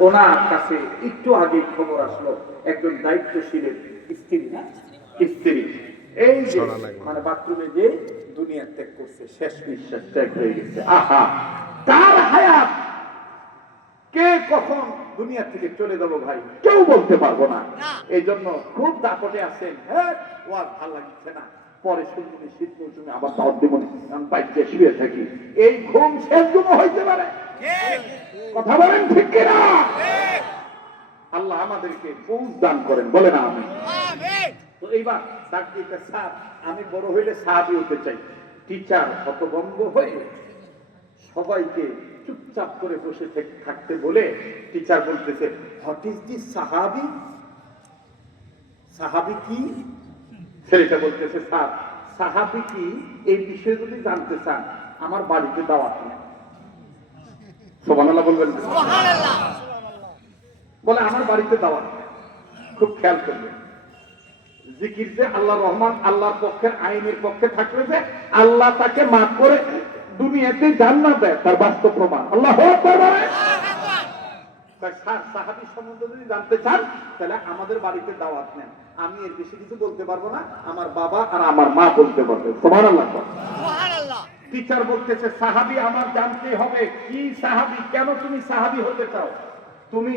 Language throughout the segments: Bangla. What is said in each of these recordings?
ওনার কাছে একটু আগে খবর আসলো একজন দায়িত্বশীলের স্ত্রী না? স্ত্রী। এই যে মানে বাথরুমে যে দুনিয়া ত্যাগ করছে শেষ নিঃশ্বাস ত্যাগ হয়ে গেছে। আহা! তার হায়াত! কে কখন দুনিয়া থেকে চলে যাব ভাই? কেউ বলতে পারব না। এই জন্য খুব দাপটে আছেন হ্যাঁ? ও আর ভালো লাগছে না। পরে শুনব শীত মৌসুমে আবার দাওয়াত দেবো না বাইরে শুয়ে থাকি। এই ঘুম শেষ ঘুম হইতে পারে। কথা বলেন ঠিক কিনা? আল্লাহ আমাদেরকে বুঝ দান করেন বলে না আমি তো এইবার দিতে স্যার আমি বড় হইলে সাহাবি হতে চাই। টিচার হতভম্ব হয়ে সবাইকে চুপচাপ করে বসে থাকতে বলে টিচার বলতেছে হোয়াট ইজ দি সাহাবি? সাহাবি কি? ছেলেটা বলতেছে স্যার সাহাবি কি? এই বিষয়ে যদি জানতে চান আমার বাড়িতে দাওয়াত নেন। সোমানাল্লাহ বলবেন বলে আমার বাড়িতে দাওয়াত। খুব খেয়াল করবেন জিকির যে আল্লাহ রহমান আল্লাহর পক্ষের আইনের পক্ষে থাকলে যে আল্লাহ তাকে মাফ করে দুনিয়াতে জান্নাত দেয় তার বাস্তব প্রমাণ। আল্লাহ সাহাবি সম্বন্ধে যদি জানতে চান তাহলে আমাদের বাড়িতে দাওয়াত নেন। আমি এর বেশি কিছু বলতে পারব না আমার বাবা আর আমার মা বলতে পারবে। তোমার আল্লাহ টিচার বলতেছে সাহাবি আমার জানতে হবে কি সাহাবি কেন তুমি সাহাবি হতে চাও? তুমি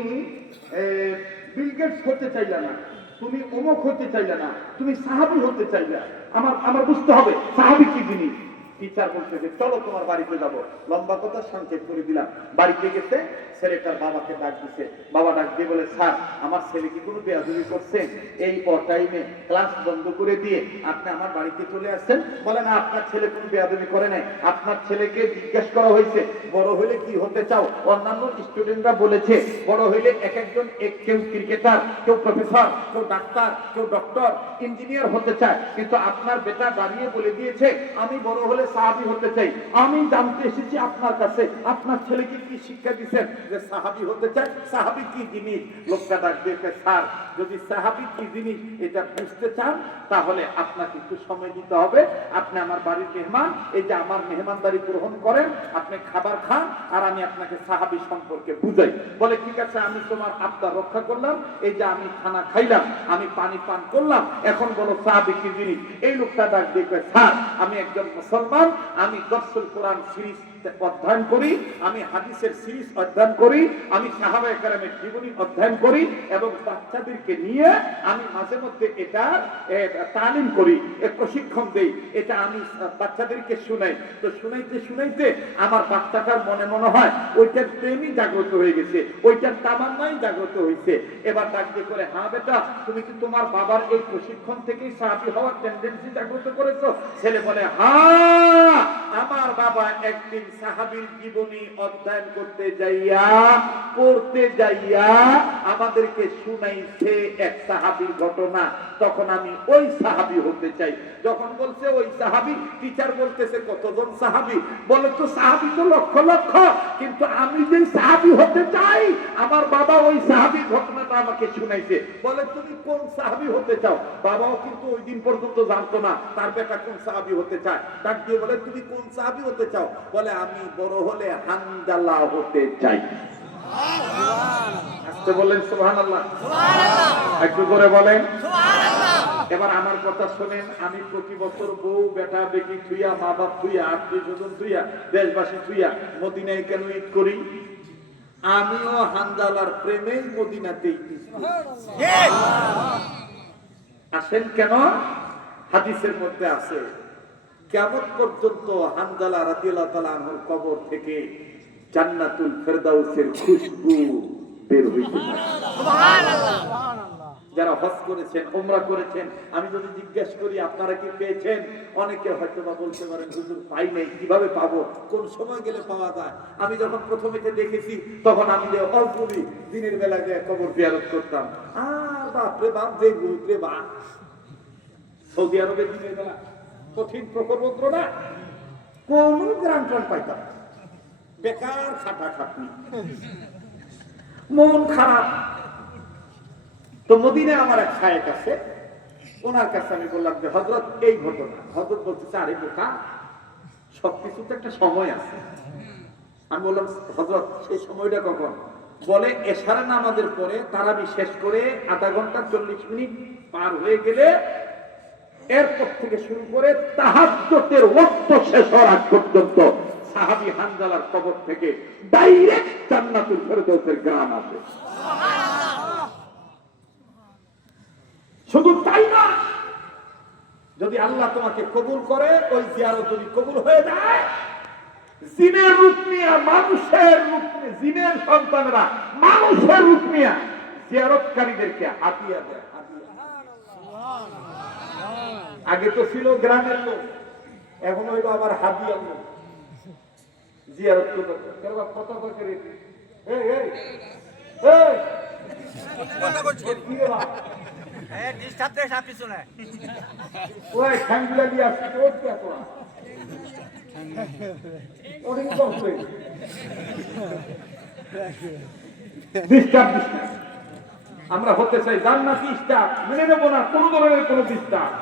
বিল গেটস হতে চাইলে না তুমি অমুক হতে চাইলে না তুমি সাহাবি হতে চাইলে। আমার আমার বুঝতে হবে সাহাবি কি জিনিস? টিচার বলতেছে চলো তোমার বাড়িতে যাব। লম্বা কথা, সংক্ষেপ করে দিলাম। বাড়িতে গেছে ছেলেটার বাবাকে ডাক দিছে। বাবা ডাক দিয়ে বলে, স্যার, আমার ছেলে কি কোনো বেয়াদবি করছেন এই টাইমে ক্লাস বন্ধ করে দিয়ে আপনি আমার বাড়িতে চলে আসছেন? বলে, না, আপনার ছেলে কোনো বেয়াদবি করে নাই। আপনার ছেলেকে জিজ্ঞেস করা হয়েছে, বড় হইলে কি হতে চাও? অন্যান্য স্টুডেন্টরা বলেছে, বড় হইলে এক একজন এক কেউ ক্রিকেটার কেউ প্রফেসর কেউ ডাক্তার, কেউ ডক্টর ইঞ্জিনিয়ার হতে চায়। কিন্তু আপনার বেটা দাঁড়িয়ে বলে দিয়েছে, আমি বড় হলে সাহাবি হতে চাই। আমি জানতে এসেছি আপনার কাছে, আপনার ছেলেকে কি শিক্ষা দিচ্ছেন যে সাহাবি হতে চায় সাহাবি কি জিনিস? লোকটা ডাক দিয়েছে স্যার, যদি সাহাবি কি জিনিস এটা বুঝতে চান, তাহলে আপনাকে একটু সময় দিতে হবে। আপনি আমার বাড়ির মেহমান, এই যে আমার মেহমানদারি গ্রহণ করেন, আপনি খাবার খান, আর আমি আপনাকে সাহাবি সম্পর্কে বুঝাই। বলে, ঠিক আছে, আমি তোমার আত্মা রক্ষা করলাম, এই যে আমি খানা খাইলাম, আমি পানি পান করলাম, এখন বলো সাহাবি কি জিনিস? এই লোকটা ডাক দিয়ে স্যার, আমি একজন মুসলমান আমি দর্শন কোরআন সিরিজ অধ্যয়ন করি, আমি হাদিসের সিরিজ অধ্যয়ন করি, আমি সাহাবা একরামের জীবনী অধ্যয়ন করি এবং বাচ্চাদেরকে নিয়ে আমি মাঝে মধ্যে এটা তালিম করি প্রশিক্ষণ দেই, এটা আমি বাচ্চাদেরকে শুনাই। তো শুনাইতে শুনাইতে আমার বাচ্চাটার মনে মনে হয়, ওইটার প্রেমই জাগ্রত হয়ে গেছে, ওইটার তামান্নাই জাগ্রত হয়েছে এবার ডাক দিয়ে করে হ্যাঁ বেটা, তুমি কি তোমার বাবার এই প্রশিক্ষণ থেকেই সাহাবি হওয়ার টেন্ডেন্সি জাগ্রত করেছ? ছেলে বলে হ্যাঁ আমার বাবা একদিন সাহাবীর জীবনী অধ্যয়ন করতে যাইয়া পড়তে যাইয়া আমাদেরকে শুনাইছে এক সাহাবির ঘটনা। তখন আমি ওই সাহাবী হতে চাই। যখন বলছে ওই সাহাবী? টিচার বলতেছে কতজন সাহাবী? বলে তো সাহাবী তো লক্ষ লক্ষ কিন্তু আমি যে সাহাবী হতে চাই আমার বাবা ওই সাহাবীর ঘটনাটা আমাকে শুনাইছে। বলে তুমি কোন সাহাবী হতে চাও? বাবাও কিন্তু ওই দিন পর্যন্ত জানতো না তার বেটা কোন সাহাবী হতে চায়? ডাক দিয়ে বলে তুমি কোন সাহাবী হতে চাও? বলে আমি বড় হলে হানজালা হতে চাই। আজকে বললেন সুবহান আল্লাহ একটু করে বলেন। এবার আমার কথা শোনেন আমি প্রতি বছর বউ বেটা বেটি থুইয়া মা বাপ থুইয়া আত্মীয় স্বজন থুইয়া দেশবাসী থুইয়া মদিনায় কেন ঈদ করি আমিও মদিনাতেই ঈদ করি। আসেন কেন হাদিসের মধ্যে আছে কেমন পর্যন্ত হানজালা রাদিয়াল্লাহু তাআলা কবর থেকে জান্নাতুল ফেরদাউসের খুশবু বের হইতে থাকে। যারা হজ করেছেন ওমরা করেছেন, আমি যদি জিজ্ঞেস করি, আপনারা কি পেয়েছেন অনেকে হয়তো বা বলতে পারেন, হুজুর, পাই নাই, কীভাবে পাবো? কোন সময় গেলে পাওয়া যায়? আমি যখন প্রথমে দেখেছি, তখন আমি যে অল্প দিনের বেলা যে কবর জিয়ারত করতাম। আর বাপরে বাপ, যে রে বাপ। সৌদি আরবের দিনের বেলা কঠিন রৌদ্র না? কোন গ্রাম ট্রান পাইতাম। বেকার খাটা খাটনি। মন খারাপ। তো মদিনে আমার এক সাহেব আছে, ওনার কাছে আমি বললাম যে হজরত এই ঘটনা। হজরত বলতেছে, আরে বোকা সবকিছু তো একটা সময় আছে। আমি বললাম হজরত সেই সময়টা কখন? বলে, এশারা নামাজের পরে তারাবি শেষ করে আধা ঘণ্টা চল্লিশ মিনিট পার হয়ে গেলে এরপর থেকে শুরু করে তাহাজ্জতের ওয়াক্ত শেষ হওয়ার আগ পর্যন্ত সাহাবী হানজালার কবর থেকে ডাইরেক্ট জান্নাতুল ফেরদৌসের গ্রাম আসে। শুধু তাই না? যদি আল্লাহ তোমাকে কবুল করে ওই জিয়ারত যদি কবুল হয়ে যায় জিনের রূপ নিয়ে মানুষের রূপ জিনের সন্তানরা মানুষের রূপ নিয়ে জিয়ারতকারীদেরকে হাতিয়া দেয় আগে তো ছিল গ্রামের লোক এখন হইল আবার হাতিয়ার লোক জিয়ারত কত এই এই ওই খানগুলা দিয়ে আসছি ওর কে তোরা অনেক কষ্ট ডিস্টার্ব আমরা হতে চাই জান্নাতি স্টাফ মেনে নেব না কোন ধরনের কোন ডিস্টার্ব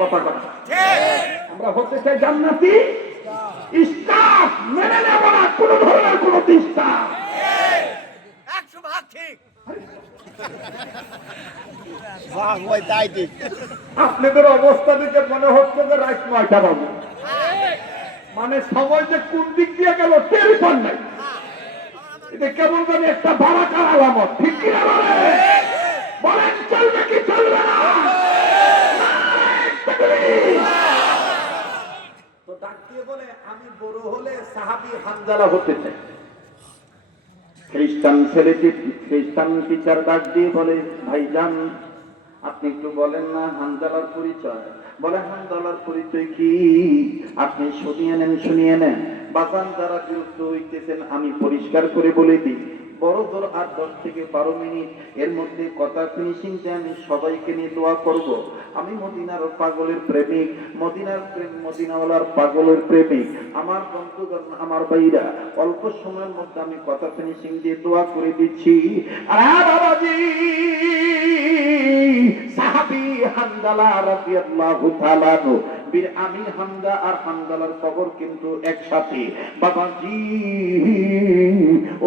কথা কথা। আমরা হতে চাই জান্নাতি স্টাফ মেনে নেব না কোন ধরনের কোন ডিস্টার্ব একশো ভাগ ঠিক তাই আপনাদের অবস্থা দেখে মনে হচ্ছে যে রাত নয়টা বাবু মানে সময় যে কোন দিক দিয়ে গেল টের পান নাই। এটা কেমন জানি একটা বারাকার আলামত। ঠিক বলেন? চলবে কি চলবে না? আমি বড় হলে সাহাবি হানজালা হতে চাই। খ্রিস্টান ছেলেটি খ্রিস্টান টিচার ডাক দিয়ে বলে, ভাইজান আপনি একটু বলেন না হানজালার পরিচয়। বলে হানজালার পরিচয় কি? আপনি শুনিয়ে নেন শুনিয়ে নেন। বাসান যারা বিরক্ত হইতেছেন, আমি পরিষ্কার করে বলে দিই। বড় আট দশ থেকে বারো মিনিট, এর মধ্যে কথা ফিনিশিংতে আমি সবাইকে নিয়ে দোয়া করব। আমি মদিনার পাগলের প্রেমিক, মদিনার প্রেম মদিনাওয়ালার পাগলের প্রেমিক। আমার বন্ধুগণ, আমার ভাইরা, অল্প সময়ের মধ্যে আমি কথা ফিনিশিং দিয়ে দোয়া করে দিচ্ছি। আরে বাবাজি! সাহাবী হামদালা রাদিয়াল্লাহু তাআলা বীর আমির হামদা আর হামদালার কিন্তু একসাথে।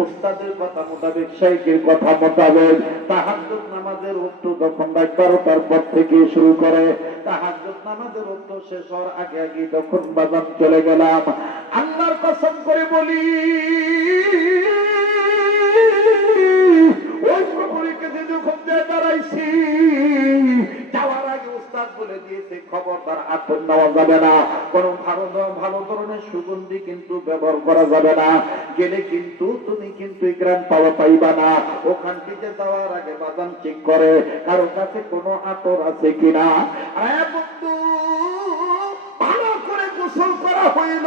ওস্তাদের কথা মোতাবেক, শাইখের কথা মোতাবেক। তাহাজ্জুদ নামাজের যখন পর থেকে শুরু করে, তাহাজ্জুদ নামাজের শেষ হওয়ার আগে আগে তখন বাজান চলে গেলাম, আল্লাহর কসম করে বলি, ওই প্রভুর কাছে যখন দাঁড়াইছি উস্তাদ বলে দিয়েছে, খবরদার আতর নেওয়া যাবে না। কোন ভালো ভালো ধরনের সুগন্ধি কিন্তু ব্যবহার করা যাবে না। গেলে কিন্তু তুমি কিন্তু এই গ্রাম পাওয়া পাইবা না। ওখান থেকে যাওয়ার আগে বাদাম চেক করে, কারও কাছে কোনো আতর আছে কিনা? ভালো করে গোসল করা হইল।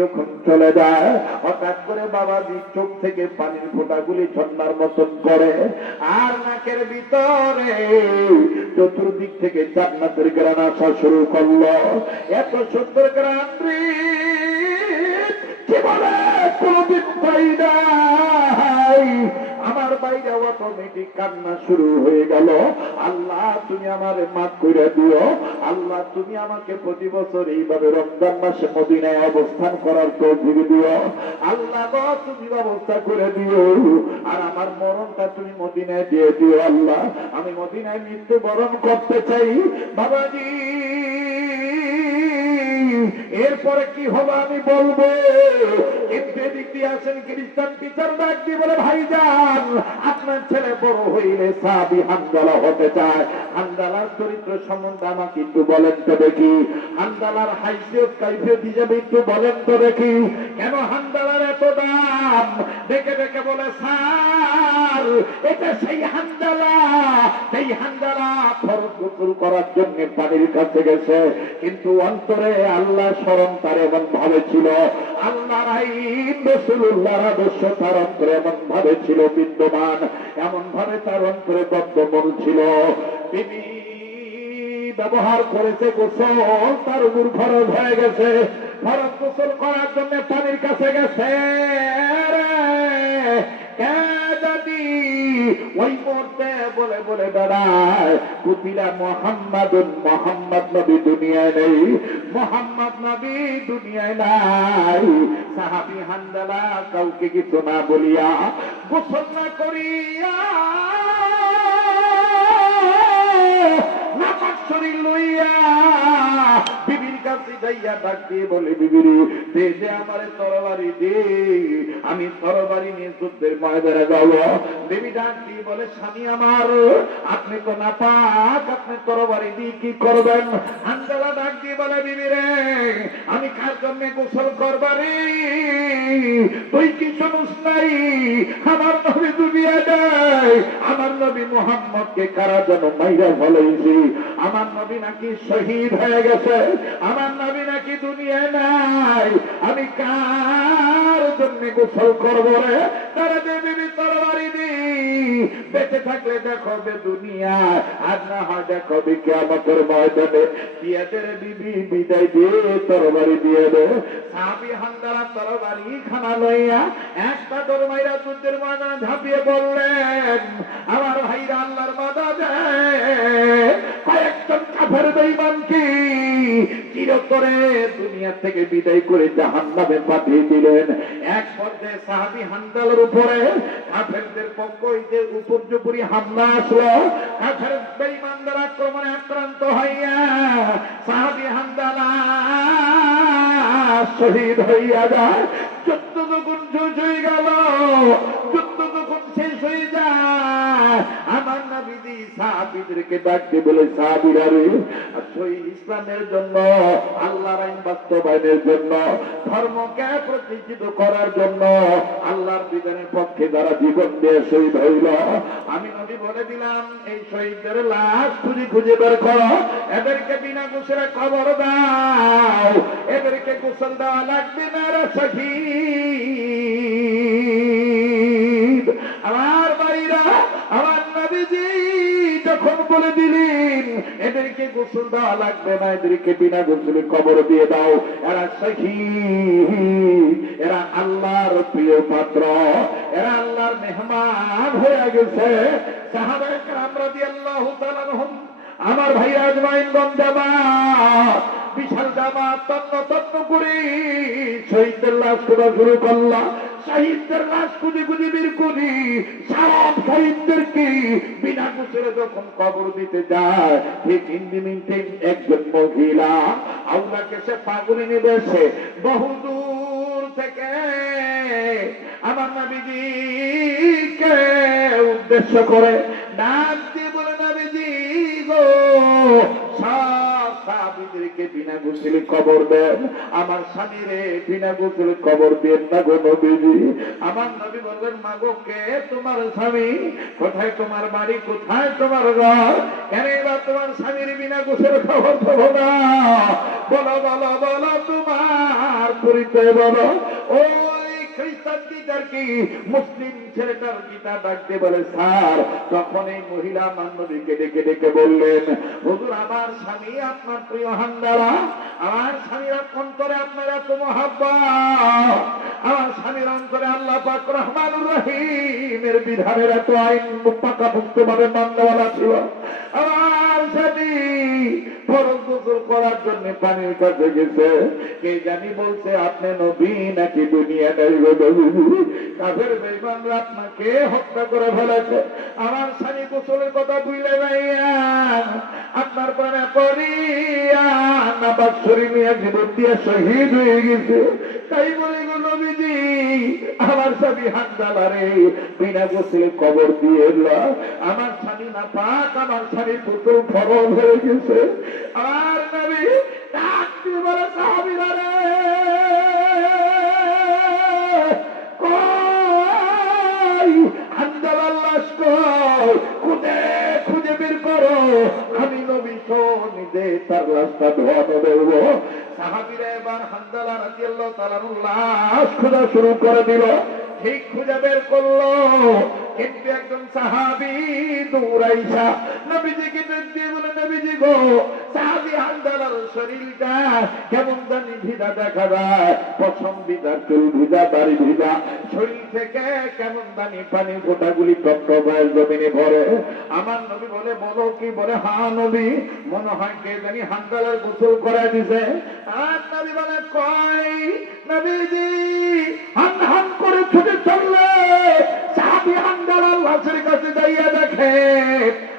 যখন চলে যায়। হঠাৎ করে বাবাজি চোখ থেকে পানির ফোঁটাগুলি ঝর্ণার মতন করে আর নাকের ভিতরে চতুর্দিক থেকে জান্নাতের গ্রান আসা শুরু করল। এত সুন্দর গ্রান বলে? কোনদিন পাই নাই। আমার বাইরে অটোমেটিক কান্না শুরু হয়ে গেল। আল্লাহ, তুমি আমার মাফ করে দিও। আল্লাহ, তুমি আমাকে প্রতি বছর এইভাবে রমজান মাসে মদিনায় অবস্থান করার তৌফিক দিও। আল্লাহ গো, তুমি ব্যবস্থা করে দিও। আর আমার মরণটা তুমি মদিনায় দিয়ে দিও, আল্লাহ। আমি মদিনায় মৃত্যু বরণ করতে চাই। বাবাজি! এরপরে কি হলো আমি বলব? কিন্তু আসেন খ্রিস্টান বলে ভাইজান আপনার ছেলে বড় হইলে সাবি হান্দালা হতে চায়। হান্দালার চরিত্র সম্বন্ধে আমাকে একটু বলেন তো দেখি। হান্দালার হাইসিয়ত কাইফিয়ত হিসাবে একটু বলেন তো দেখি। কেন হান্দালার এত দাম? দেখে দেখে বলে এটা সেই হান্দালা। সেই হান্দালা গোসল করার জন্য পানির কাছে গেছে। কিন্তু অন্তরে আল্লাহ স্মরণ তার এমন ভাবে ছিল। আল্লাহর এমন ভাবে ছিল বিদ্যমান, এমন ভাবে ছিল। ব্যবহার করেছে গোসল, তার উপর খরচ হয়ে গেছে। খরচ গোসল করার জন্য পানির কাছে গেছে। ওই মুহূর্তে বলে বলে বেড়ায় কুতিলা মোহাম্মদুন মোহাম্মদ নবী দুনিয়ায় নেই, মোহাম্মদ নবী দুনিয়ায় নাই। সাহাবি কাউকে কিছু না বলিয়া গোসল না করিয়া কাছে যাইয়া ডাক দিয়ে বলে, বিবিরি দে দে আমারে তরবারি দে। আমি তরবারি নিয়ে যুদ্ধের ময়দানে দেবী বলে, স্বামী আমার, আপনি তো নাপাক, আপনি তরবারি দিয়ে কি করবেন? বলে বিবি রে আমি কার জন্য গোসল করবারি তুই কি নাই? আমার নবী দুনিয়া দেয় আমার নবী মোহাম্মদকে কারা যেন মাইরা ফলাইছি? আমার নবী নাকি শহীদ হয়ে গেছে? আমার নবী নাকি দুনিয়া নাই? আমি কার জন্য গোসল করব রে? তারা দেবী তরবারি দি বেঁচে থাকলে দেখো বে দুনিয়া, আর না হয় দেখো বে কেমতের ময়দানে দিয়ে দে রে বিবি বিদায় দিয়ে তরবারি দিয়ে দে। সাহাবি হান্দারা তরবারি খানা লইয়া একটা দরমাইরা যুদ্ধের ময়দানে ঝাঁপিয়ে বললেন আমার ভাইরা আল্লাহর মাদাদে কয়েকজন কাফের বেঈমান কি? চিরতরে দুনিয়া থেকে বিদায় করে জাহান্নামে পাঠিয়ে দিলেন। এক পর্যায়ে সাহাবি হান্দালের উপরে কাফেরদের পক্ষ হইতে উপর্যুপুরি হামলা আসলো। কাফের বেঈমানদের আক্রমণে আক্রান্ত হইয়া সাহাবি হান্দালা শহীদ হইয়া যায়। যুদ্ধ যখন শেষ হয়ে যায় সাহাবিদেরকে ডাকতে বলে, সাহাবিরা রে শহীদ ইসলামের জন্য, আল্লাহর আইন বাস্তবায়নের জন্য, ধর্মকে প্রতিষ্ঠিত করার জন্য আল্লাহর বিধানের পক্ষে যারা জীবন দিয়ে শহীদ হইল, আমি নবী বলে দিলাম, এই শহীদদের লাশ খুঁজে খুঁজে বের করো, এদেরকে বিনা গোসলে কবর দাও, এদেরকে গোসল দেওয়া লাগবে না শহীদ। বলে দিলেন। এদেরকে গোসল দেওয়া লাগবে না, এদেরকে বিনা গোসলে কবর দিয়ে দাও। এরা শহীদ, এরা আল্লাহর প্রিয় পাত্র, এরা আল্লাহর মেহমান হয়ে গেছে। আমার ভাই আজমাইন জামা বিশাল জামা তন্ন তন্ন করে শহীদদের লাশ খোঁজা শুরু করলাম শহীদদের লাশ খুঁজে খুঁজে বের করি। সারা শহীদদেরকে বিনা গোসলে যখন কবর দিতে যায়, ঠিক হিন্দি মিনিটে একজন মহিলা আল্লাহকে সে পাগলে নিবে সে বহুদূর থেকে। আমার নবীজিকে উদ্দেশ্য করে ডাক দিয়ে বলে, নবীজি গো বিনা গোসলে কবর দেন। আমার স্বামীরে বিনা গোসলে কবর দেন না গো নবীজি। আমার নবী বললেন, মাগো, কে তোমার স্বামী? কোথায় তোমার বাড়ি? কোথায় তোমার ঘর? কেন এবার তোমার স্বামীর বিনা গোসলে খবর দেবো না? বলো বলো বলো, তোমার পরিচয় বলো। ওই বিধানের এত আইন পাকা পুক্ত ভাবে মান্যওয়ালা ছিল আমার স্বামী ফরজ গোসল করার জন্য পানির কাছে গেছে। কে জানি বলছে, আপনি নবী নাকি দুনিয়া নাই গো কাফের বেঈমানরা আপনাকে হত্যা করে ফেলেছে। আমার স্বামী গোসলের কথা বুঝলে ভাইয়া, আপনার প্রাণে পড়িয়া নাবাদ শরীর নিয়ে জীবন দিয়ে শহীদ হয়ে গেছে। তাই বলে গো নবীজি আমার স্বামী হান্দালারে বিনা গোসলে কবর দিয়ে আমার স্বামী না পাক, আমার স্বামীর পুতুল ফরল হয়ে গেছে। আর নবী ডাক দিয়ে বলে সাহাবীরা রে কই? খুঁজে খুঁজে বের করো। সাহাবিরা এবার লাশ শুরু করে দিল। ঠিক খুঁজে বের করল। কিন্তু একজন সাহাবি দৌড়াইসা নবীজিকে দিয়ে বলে, নবীজি গো সাহাবি হান্দালার শরীরটা দিছে। আর নবী কই নবীজি, হান হান করে ছুটে চললে সাহাবি হান্দালার লাশের কাছে যাইয়া দেখে।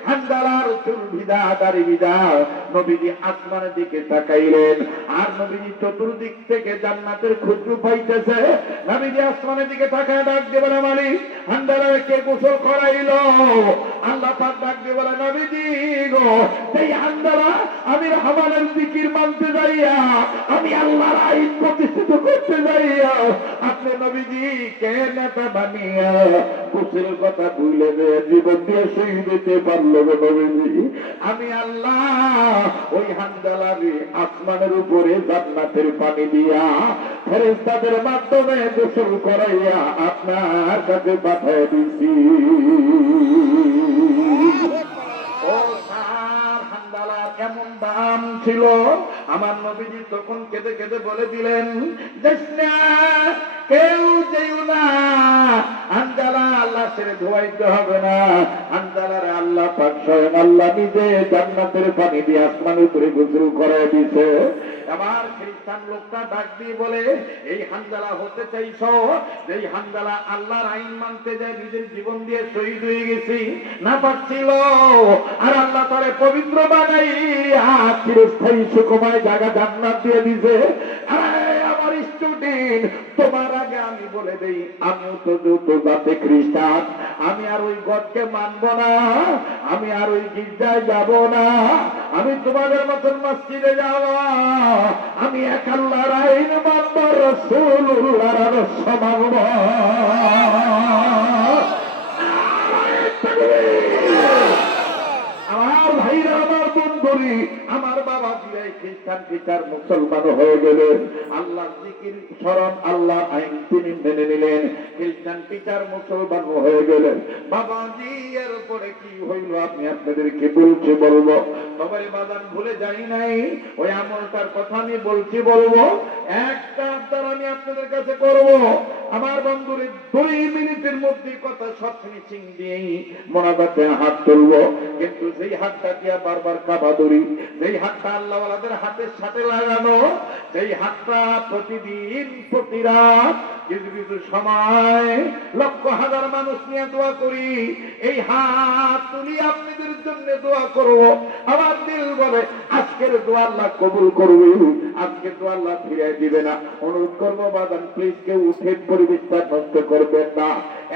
নবীজি আসমানের দিকে তাকাইলেন। আর নবীজি চতুর্দিক থেকে জান্নাতের খুশবু পাইতেছে। নবীজি আসমানের দিকে তাকায় ডাক দেবেন মালিক। হান্দালার কে গোসল করাইলো? আল্লাহ পাক ডাক দিয়ে বলে, নবীজি গো সেই হান্দালা আমি রহমানের জিকির মানতে যাইয়া, আমি আল্লাহর আইন প্রতিষ্ঠিত করতে যাইয়া, আপনি নবীজি কে নেতা বানিয়া কুশল কথা ভুলে দিয়ে জীবন দিয়ে শহীদ দিতে পারল গো নবীজি? আমি আল্লাহ ওই হান্দালারি আসমানের উপরে জান্নাতের পানি দিয়া ফেরেস্তাদের মাধ্যমে গোসল করাইয়া আপনার কাছে পাঠিয়ে দিছি। ও সার হান্দালার কেমন দাম ছিল? আমার নবীজি তখন কেঁদে কেঁদে বলে দিলেন কেউ যেও না। আন্দালা আল্লাহ ছেড়ে ধোয়াইতে হবে না। আল্লাহ পাক স্বয়ং আল্লাহ নিজে জান্নাতের পানি দিয়ে আসমান উপরে গুজরু করে দিছে। আবার খ্রিস্টান লোকটা ডাক দিয়ে বলে, এই হান্দালা হতে চাইছ? এই হান্দালা আল্লাহর আইন মানতে যায়, নিজের জীবন দিয়ে শহীদ হয়ে গেছি। না পারছিল। আর আল্লাহ তারে পবিত্র বানাই চিরস্থায়ী সুকুমায় জায়গা জান্নাত দিয়ে দিছে। আমার স্টুডেন্ট তোমার আগে আমি বলে দেই, আমিও তো যৌথ জাতে খ্রিস্টান। আমি আর ওই গডকে মানব না, আমি আর ওই গির্জায় যাব না। আমি তোমাদের মতন মসজিদে যাব আমি এক আল্লাহর আইন মানব রসুল্লাহর মানব। আমার ভাইরা বন্ধুরি আমার বাবা দিয়ে খ্রিস্টান খ্রিস্টান মুসলমান হয়ে গেলেন। আল্লাহ জিকির, স্মরণ, আল্লাহ আইন তিনি খ্রিস্টান টিচার মুসলমান হয়ে গেলেন। বাবাজি এর উপরে কি হইল আপনি আপনাদেরকে বলছি বলব। তবে বাদান ভুলে যাই নাই, ওই আমলটার কথা আমি বলছি বলব। একটা আবদার আমি আপনাদের কাছে করব। আমার বন্ধুরে দুই মিনিটের মধ্যে কথা সব ফিনিশিং দিয়েই মোনাজাতে হাত তুলবো। কিন্তু সেই হাতটা দিয়া বারবার কাবা ধরি সেই হাতটা আল্লাহওয়ালাদের হাতের সাথে লাগানো সেই হাতটা প্রতিদিন প্রতি রাত কিছু কিছু সময় লক্ষ হাজার মানুষ নিয়ে দোয়া করি। এই হাত তুলি আপনাদের জন্য দোয়া করব। আমার দিল বলে, আজকের দোয়া আল্লাহ কবুল করবে। আজকের দোয়া আল্লাহ ফিরিয়ে দিবে না। অনুরোধ করব বাদান প্লিজ কেউ উঠে পরিবেশটা নষ্ট করবেন না।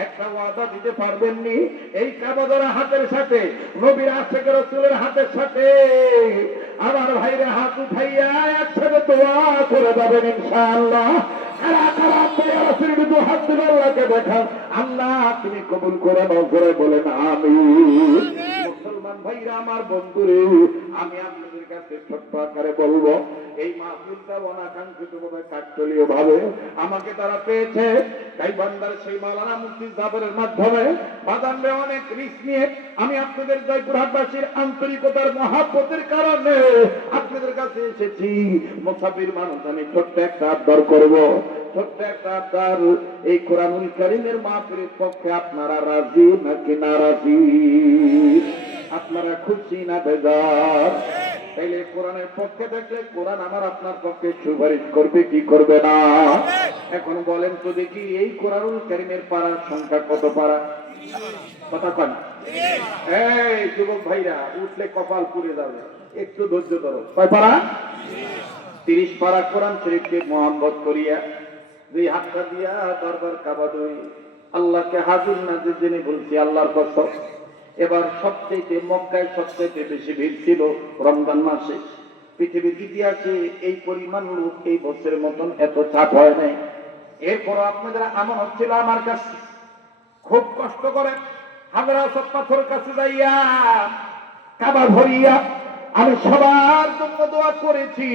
একটা ওয়াদা দিতে পারবেননি এই কাবাদারা হাতের সাথে, নবীর আশেখ রসুলের হাতের সাথে। আমার ভাইরা হাত উঠাইয়া একসাথে দোয়া করে যাবেন ইনশাআল্লাহ। কারা কারা দোয়া রসুল কিন্তু হাত দিল আল্লাহকে দেখান আল্লাহ তুমি কবুল করে নাও করে বলেন আমি মুসলমান ভাইরা আমার বন্ধুরে আমি কাছে ছোট্ট আকারে বলব, এই মাহফিলটা অনাকাঙ্ক্ষিত কাকতলীয় ভাবে আমাকে তারা পেয়েছে। তাই বান্দার সেই মালানা জাবরের মাধ্যমে অনেক নিয়ে আমি আপনাদের জয়পুরহাটবাসীর আন্তরিকতার মহাব্বতের কারণে আপনাদের কাছে এসেছি। মুসাফির মানুষ, আমি ছোট্ট একটা আবদার করব। ছোট্ট একটা আবদার এই কোরআনুল কারিমের মাহফিলের পক্ষে আপনারা রাজি নাকি নারাজি? আপনারা খুশি না বেজার? তাইলে কোরআনের পক্ষে থাকলে কোরআন আমার আপনার পক্ষে সুপারিশ করবে, কি করবে না? এখন বলেন তো দেখি, এই কোরআনুল কারিমের পাড়ার সংখ্যা কত পাড়া? কথা কন। এই যুবক ভাইরা, উঠলে কপাল পুড়ে যাবে, একটু ধৈর্য ধরো। কয় পাড়া? তিরিশ পাড়া কোরআন শরীফকে মোহাম্মত করিয়া দুই হাতটা দিয়া দরবার কাবা দুই। আল্লাহকে হাজির নাজির জেনে বলছি, আল্লাহর কসম এবার সবচেয়ে মক্কায় সবচেয়ে বেশি ভিড় ছিল রমজান মাসে। পৃথিবীর ইতিহাসে এই পরিমাণ লোক এই বছরের মতন এত চাপ হয় নাই। এরপর আপনাদের আমন হচ্ছিল আমার কাছে। খুব কষ্ট করে হাজারা সব পাথর কাছে যাইয়া কাবা ভরিয়া আমি সবার জন্য দোয়া করেছি।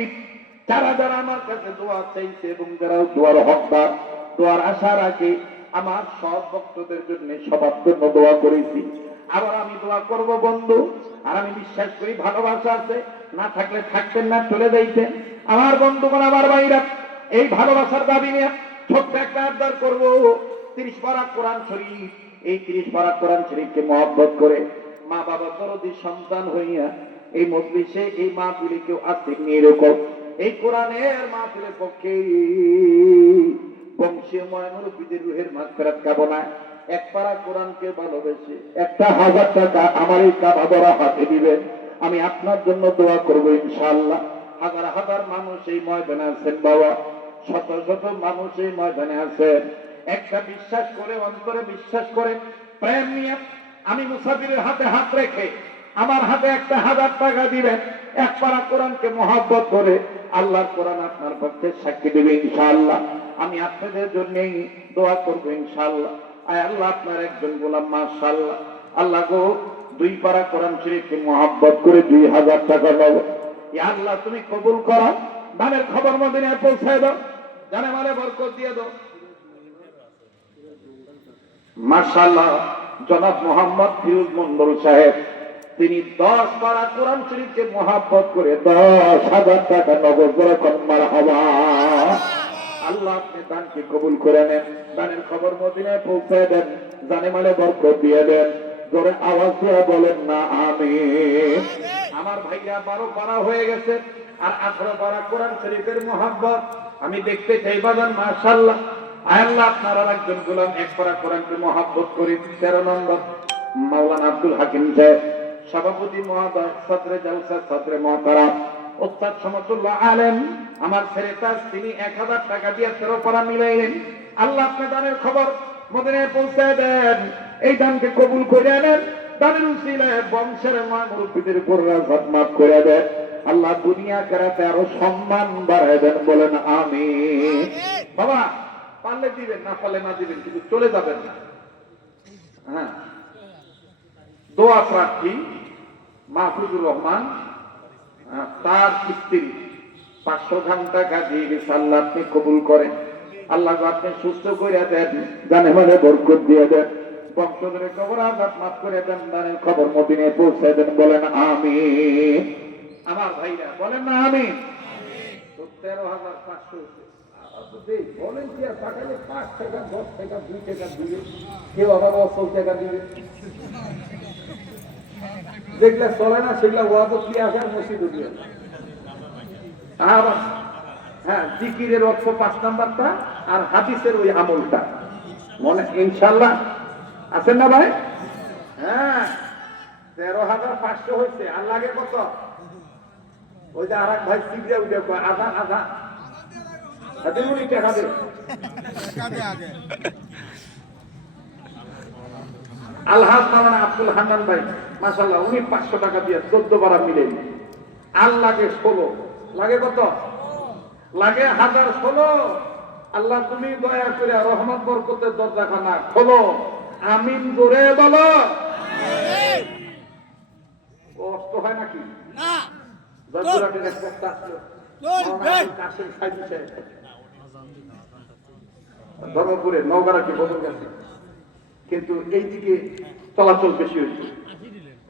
যারা যারা আমার কাছে দোয়া চাইছে এবং যারা দোয়ার হকদার, দোয়ার আশা রাখে, আমার সব ভক্তদের জন্য সবার জন্য দোয়া করেছি। আবার আমি দোয়া করব বন্ধু, আর আমি বিশ্বাস করি ভালোবাসা আছে, না থাকলে থাকতেন না, চলে যাইতেন। আমার বন্ধুগণ, আমার ভাইরা, এই ভালোবাসার দাবি নিয়ে ছোট্ট একটা আবদার করব। তিরিশ পারা কোরআন শরীফ, এই তিরিশ পারা কোরআন শরীফকে মহব্বত করে মা বাবা দরদি সন্তান হইয়া এই মজলিসে এই মা পুলি কেউ আর্থিক নিয়ে এরকম। এই কোরআনের মা পুলের পক্ষে বংশীয় ময়মুরব্বীদের রুহের মাছ ফেরাত কাবনা এক পারা কোরআনকে ভালোবেসে, একটা হাজার টাকা আমার এই কাবা ধরা হাতে দিবেন আমি আপনার জন্য দোয়া করব ইনশাআল্লাহ। হাজার হাজার মানুষ এই ময়দানে আছেন বাবা। শত শত মানুষ এই ময়দানে আছেন। একটা বিশ্বাস করে, অন্তরে বিশ্বাস করে, প্রেম নিয়ে আমি মুসাফিরের হাতে হাত রেখে আমার হাতে একটা হাজার টাকা দিবেন। এক পারা কোরআনকে মহাব্বত করে আল্লাহর কোরআন আপনার পক্ষে সাক্ষী দেবে ইনশাআল্লাহ। আমি আপনাদের জন্যই দোয়া করব ইনশাআল্লাহ। আয় আল্লাহ আপনার একজন গোলাম, মাশাআল্লাহ। আল্লাহ গো, দুই পারা কোরআন শরীফকে মহাব্বত করে দুই হাজার টাকা ইয়া আল্লাহ, তুমি কবুল করো। দানের খবর মদিনায় পৌঁছায় দাও। জানে মানে বরকত দিয়ে দাও। মার্শাল্লাহ জনাব মোহাম্মদ ফিরুজ মন্ডল সাহেব। তিনি দশ পারা কোরআন শরীফকে মহাব্বত করে দশ হাজার টাকা নগদ করে কন্মার হবা আল্লাহ আপনি দানকে কবুল করে নেন, দানের খবর মদিনায় পৌঁছে দেন, জানে মানে বরকত দিয়ে দেন, জোরে আওয়াজ দিয়ে বলেন না আমি আমার ভাইরা বারো পারা হয়ে গেছে আর আঠারো পারা কোরআন শরীফের মোহাব্বত। আমি দেখতে চাই বাজান মাশাল্লাহ আল্লাহ, আপনারা একজন গোলাম, এক পারা কোরআনকে মহাব্বত করি। তেরো নম্বর, মাওলানা আব্দুল হাকিম সাহেব। সভাপতি মহোদয়, সদরে জলসা সদরে মহতারাম ওস্তাদ সমতুল্লাহ আলেম, আমার ছেলে তাজ তিনি এক হাজার টাকা দিয়ে তেরো পারা মিলাইলেন। আল্লাহ আপনি দানের খবর মদিনে পৌঁছায় দেন। এই দানকে কবুল করে নেন। দানের উসিলায় বংশের মা মুরব্বীদের উপর রাজহাত মাফ করে দেন। আল্লাহ দুনিয়া কেরাতে আরও সম্মান বাড়ায় দেন বলেন আমি বাবা, পারলে দিবেন, না পারলে না দিবেন, কিন্তু চলে যাবেন না। হ্যাঁ। দোয়া প্রার্থী মাহফুজুর রহমান তার স্ত্রী পাঁচশো ঘণ্টা কাজিয়ে গেছে আল্লাহ আপনি কবুল করেন। আল্লাহ আপনি সুস্থ করে দেন, জানে মানে বরকত দিয়ে দেন। খবর বলেন আমি আমার বলেন আমি তেরো হাজার পাঁচ টাকা, দশ টাকা, দুই টাকা দিবে কেউ আবার অসল টাকা দিবে যেগুলা চলে না সেগুলা ওয়াদ কি আসে আর মসজিদ দিয়ে আবার হ্যাঁ জিকিরের অর্থ পাঁচ নাম্বারটা আর হাদিসের ওই আমলটা। মনে ইনশাল্লাহ আছেন না ভাই? হ্যাঁ তেরো হাজার পাঁচশো হয়েছে। আর লাগে কত? ওই যে আর এক ভাই উঠে আধা আধা। হাতে উনি টাকা দেবে আলহাজ মাওলানা আব্দুল হান্নান ভাই। মাসাল্লাহ উনি পাঁচশো টাকা দিয়ে চোদ্দ বারা মিলে আর লাগে ষোলো। লাগে কত? লাগে হাজার ষোলো। আল্লাহ তুমি দয়া করে রহমত বরকতের দরজাখানা খোলো। আমিন জোরে বলো। কষ্ট হয় নাকি। ধর্মপুরে নৌকারাটি বদল গেছে কিন্তু এই দিকে চলাচল বেশি হয়েছে।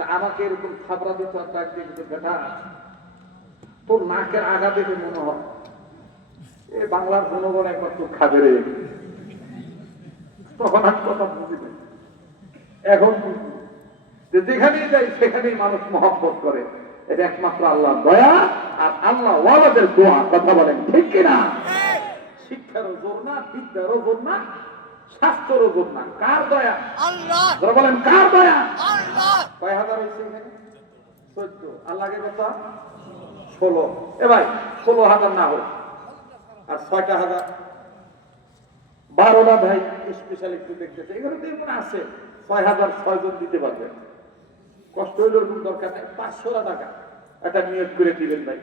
তা আমাকে এরকম খাবরা দিতে আর ডাক দিয়ে কিন্তু বেটা তোর নাকের আগা দেখে মনে হয়। এ বাংলার জনগণ একবার তো খাবে রে। তখন আর কথা বুঝিবে এখন যে যেখানেই যাই সেখানেই মানুষ মহব্বত করে। এটা একমাত্র আল্লাহ দয়া আর আল্লাহ ওয়ালাদের দোয়া কথা বলেন ঠিক কিনা? শিক্ষারও জোর না বিদ্যারও জোর না স্বাস্থ্যরও জোর না কার দয়া? আল্লাহ। বলেন কার দয়া? আল্লাহ। কয় হাজার হয়েছে এখানে? চোদ্দ। লাগে কথা ষোলো। এ ভাই ষোলো হাজার না হোক। আর ছয়টা হাজার? বারোটা ভাই স্পেশাল একটু দেখতেছে। এখানে তো এমন আছে। ছয় হাজার ছয় জন দিতে পারবে। কষ্ট হইল ওরকম দরকার নেই। পাঁচশো টাকা একটা নিয়োগ করে দিবেন ভাই।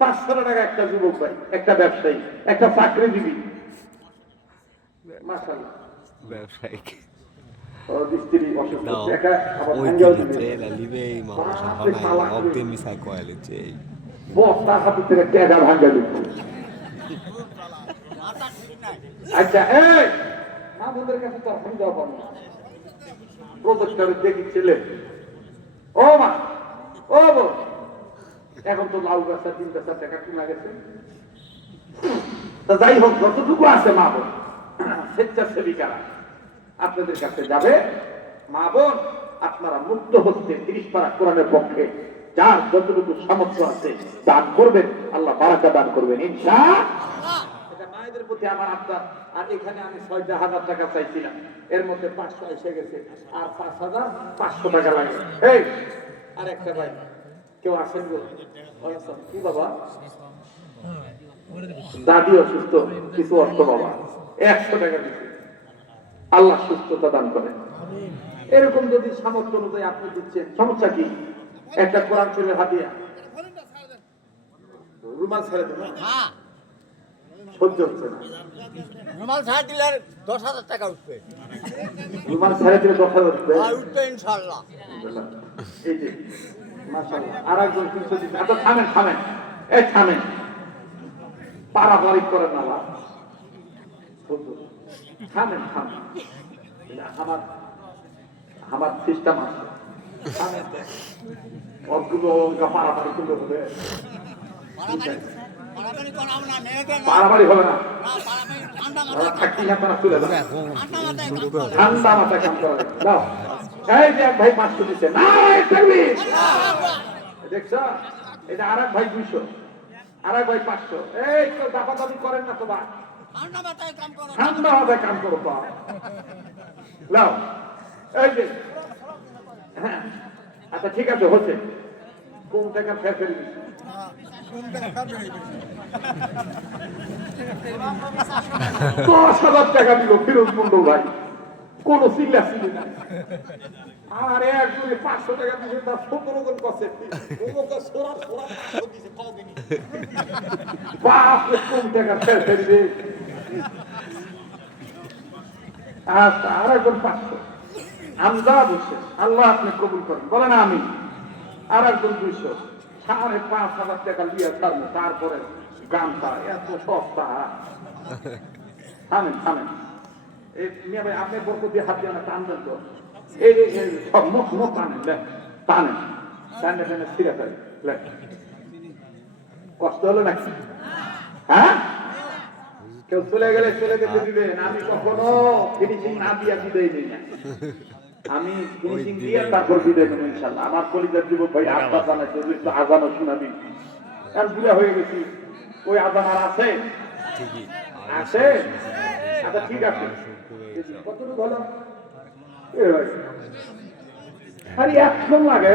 পাঁচশো টাকা একটা যুবক ভাই একটা ব্যবসায়ী একটা চাকরিজীবী। মাসাল্লাহ ব্যবসায়িক। আচ্ছা এই! কাছে তো এখন যাওয়া পাবো না। প্রজেক্টরে দেখি ছেলে ও মা ও এখন তো লাউ তিন গেছে তা যাই হোক যতটুকু আছে মা বোন স্বেচ্ছাসেবিকারা আপনাদের কাছে যাবে। মা বোন, আপনারা মুক্ত হচ্ছে তিরিশ পারা কোরআনের পক্ষে। যার যতটুকু সামর্থ্য আছে দান করবেন, আল্লাহ বারাকা দান করবেন ইনশা এটা মায়েদের দাদি অসুস্থ কিছু অর্থ বাবা। একশো টাকা দিচ্ছে আল্লাহ সুস্থতা দান করেন এরকম যদি সামর্থ্য অনুযায়ী আপনি দিচ্ছেন সমস্যা কি? একটা কোরআন শরীফের হাতিয়া রুমাল ছেড়ে দেবেন। হ্যাঁ। সহ্য হচ্ছে না। রুমাল ছাড় দিলে দশ হাজার টাকা উঠবে। রুমাল ছেড়ে দিলে হচ্ছে আর উঠবে। ইনশাল্লাহ এই যে মাশাআল্লাহ। আর একজন তিনশো দিচ্ছে আচ্ছা থামেন থামেন। এই থামেন। পারাপারি করেন না। আমার সিস্টেম আছে। অঙ্কা পারাপারি করলে হবে। দেখছ এটা আর এক ভাই দুইশো আর এক ভাই পাঁচশো। এই তো দাপা করেন না তো বা ঠান্ডা মাথায় কাম করো তো লাও এই যে হ্যাঁ আচ্ছা ঠিক আছে হচ্ছে। কোন টাকা ফের দিচ্ছি দশ হাজার টাকা দিল ফিরোজ মন্ডল ভাই। কোন চিল্লা চিল্লি না আর একজনে পাঁচশো টাকা দিছে তার সতেরো জন করছে। বাপ কোন টাকা ফের ফেলবে আচ্ছা আর একজন পাঁচশো আমজা বসে আল্লাহ আপনি কবুল করেন। বলেন আমি। আর একজন দুইশো। সাড়ে পাঁচ হাজার টাকা দিয়ে ছাড়বো তারপরে গানটা এত সস্তা। থামেন থামেন। এই মিয়া ভাই, আপনি বরকত দিয়ে হাত দিয়ে টানবেন তো। এই সব মুখ মুখ টানেন টানেন। টানে টানে, ছিঁড়ে ফেলে লেন কষ্ট হলো নাকি? হ্যাঁ? কেউ চলে গেলে চলে যেতে দিবেন আমি কখনো ফিনিশিং না দিয়া বিদায় দিই না আমি ফিনিশিং দিয়ে তারপর বিদায় দেবো ইনশাল্লাহ। আমার কলিজার যুবক ভাই আব্বা জানাইছে তুই একটু আজানও শোনাবি। আর বুড়া হয়ে গেছি ওই আজান আর আছে? আছে? আচ্ছা ঠিক আছে। কতটুকু হলো। আরে এখন লাগে